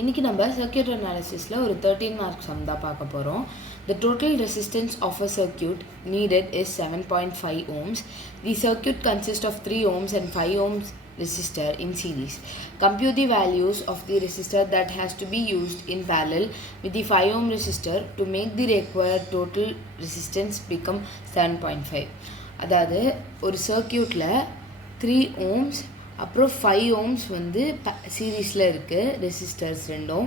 இன்னைக்கு நம்ம circuit analysisல ஒரு 13 mark sum தான் பார்க்க போறோம். The total resistance of a circuit needed is 7.5 ohms. The circuit consists of 3 ohms and 5 ohms resistor in series. Compute the values of the resistor that has to be used in parallel with the 5 ohm resistor to make the required total resistance become 7.5. அதாவது ஒரு சர்க்யூட்ல 3 ohms அப்புறம் 5 ohms வந்து சீரீஸில் இருக்குது resistors ரெண்டும்.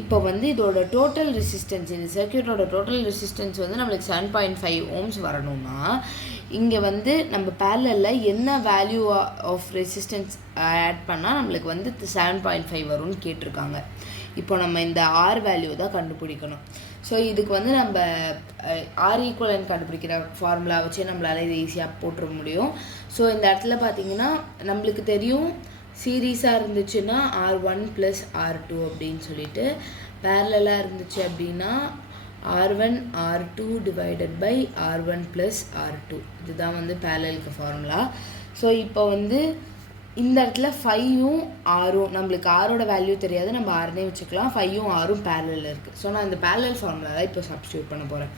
இப்போ வந்து இதோட டோட்டல் ரெசிஸ்டன்ஸ், இந்த சர்க்யூட்டோட டோட்டல் ரெசிஸ்டன்ஸ் வந்து நம்மளுக்கு 7.5 ohms வரணும்னா இங்கே வந்து நம்ம பேரலலில் என்ன வேல்யூ ஆஃப் ரெசிஸ்டன்ஸ் ஆட் பண்ணால் நம்மளுக்கு வந்து 7.5 வரும்னு கேட்டிருக்காங்க. இப்போ நம்ம இந்த ஆர் வேல்யூ தான் கண்டுபிடிக்கணும். ஸோ இதுக்கு வந்து நம்ம ஆர் ஈக்குவலன்ட் கண்டுபிடிக்கிற ஃபார்முலா வச்சு நம்மளால் இது ஈஸியாக போட்டுற முடியும். ஸோ இந்த இடத்துல பார்த்தீங்கன்னா நம்மளுக்கு தெரியும் சீரீஸாக இருந்துச்சுன்னா R1 + R2 அப்படின்னு சொல்லிட்டு, பேரலாக இருந்துச்சு அப்படின்னா R1 R2 / R1 + R2. இதுதான் வந்து பேரலுக்கு ஃபார்முலா. ஸோ இப்போ வந்து இந்த இடத்துல 5ம் 6ம் நம்மளுக்கு ஆரோட வேல்யூ தெரியாது, நம்ம ஆறுனே வச்சுக்கலாம். 5ம் 6ம் பேரலில் இருக்குது. ஸோ நான் இந்த பேரலல் ஃபார்முலா தான் இப்போ சப்ஸ்டியூட் பண்ண போகிறேன்.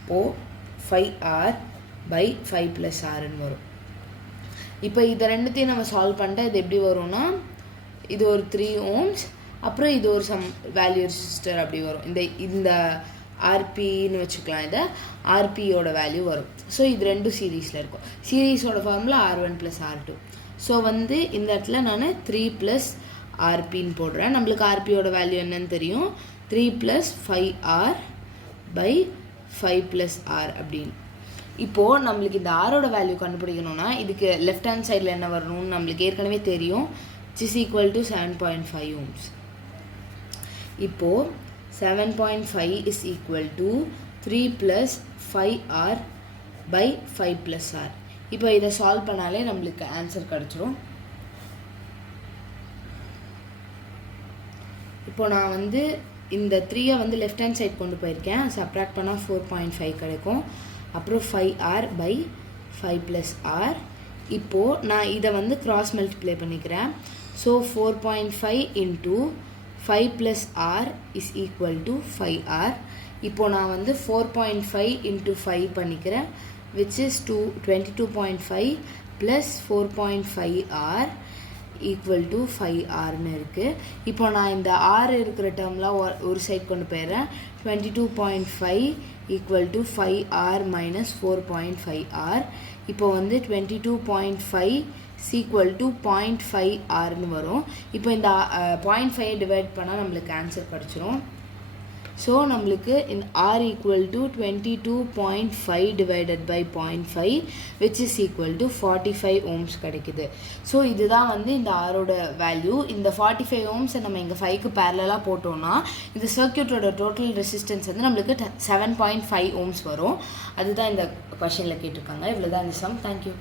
இப்போது 5R / 5 + Rன்னு வரும். இப்போ இதை ரெண்டுத்தையும் நம்ம சால்வ் பண்ணிட்டா இது எப்படி வரும்னா, இது ஒரு 3 ohms அப்புறம் இது ஒரு சம் வேல்யூ ரெசிஸ்டர் அப்படி வரும். இந்த ஆர்பின்னு வச்சுக்கலாம், இதை ஆர்பியோட வேல்யூ வரும். ஸோ இது ரெண்டும் சீரீஸில் இருக்கும். சீரீஸோட ஃபார்முலா R1 + R2. ஸோ வந்து இந்த இடத்துல நான் 3 + RPன்னு போடுறேன். நம்மளுக்கு ஆர்பியோட வேல்யூ என்னன்னு தெரியும், 3 + 5R / 5 + R அப்படின்னு. இப்போது நம்மளுக்கு இந்த ஆரோட வேல்யூ கண்டுபிடிக்கணும்னா இதுக்கு லெஃப்ட் ஹேண்ட் சைடில் என்ன வரணும்னு நம்மளுக்கு ஏற்கனவே தெரியும், which is equal to 7.5 ohms. இப்போது 7.5 is equal to 3 + 5R / 5 + R. இப்போ இதை சால்வ் பண்ணாலே நம்மளுக்கு ஆன்சர் கிடச்சிரும். இப்போ நான் வந்து இந்த 3ஐ வந்து லெஃப்ட் ஹேண்ட் சைட் கொண்டு போயிருக்கேன். சப்ராக்ட் பண்ணால் 4.5 கிடைக்கும். அப்புறம் 5R / 5 + R. இப்போது நான் இதை வந்து கிராஸ் மல்டிப்ளை பண்ணிக்கிறேன். So 4.5 × 5 + R is equal to 5R. இப்போது நான் வந்து 4.5 × 5 பண்ணிக்கிறேன், which is 22.5 + 4.5R equal to 5Rன்னு இருக்குது. இப்போ நான் இந்த R இருக்கிற டேர்ம்லாம் ஒரு சைட் கொண்டு போயிடுறேன். 22.5 equal to 5R - 4.5R. இப்போ வந்து 22.5 equal to 0.5Rன்னு வரும். இப்போ இந்த 0.5 டிவைட் பண்ணால் நம்மளுக்கு ஆன்சர் கிடச்சிரும். ஸோ நம்மளுக்கு இந்த R equal to 22.5 / 0.5 which is equal to 45 ohms கிடைக்குது. ஸோ இதுதான் வந்து இந்த ஆரோட வேல்யூ. இந்த 45 ohms நம்ம இங்கே 5க்கு பேரலாக போட்டோம்னா இந்த சர்க்யூட்டோட டோட்டல் ரெசிஸ்டன்ஸ் வந்து நம்மளுக்கு 7.5 ohms வரும். அதுதான் இந்த கொஷனில் கேட்டிருக்காங்க. இவ்வளோ தான் இந்த சம். தேங்க்யூ.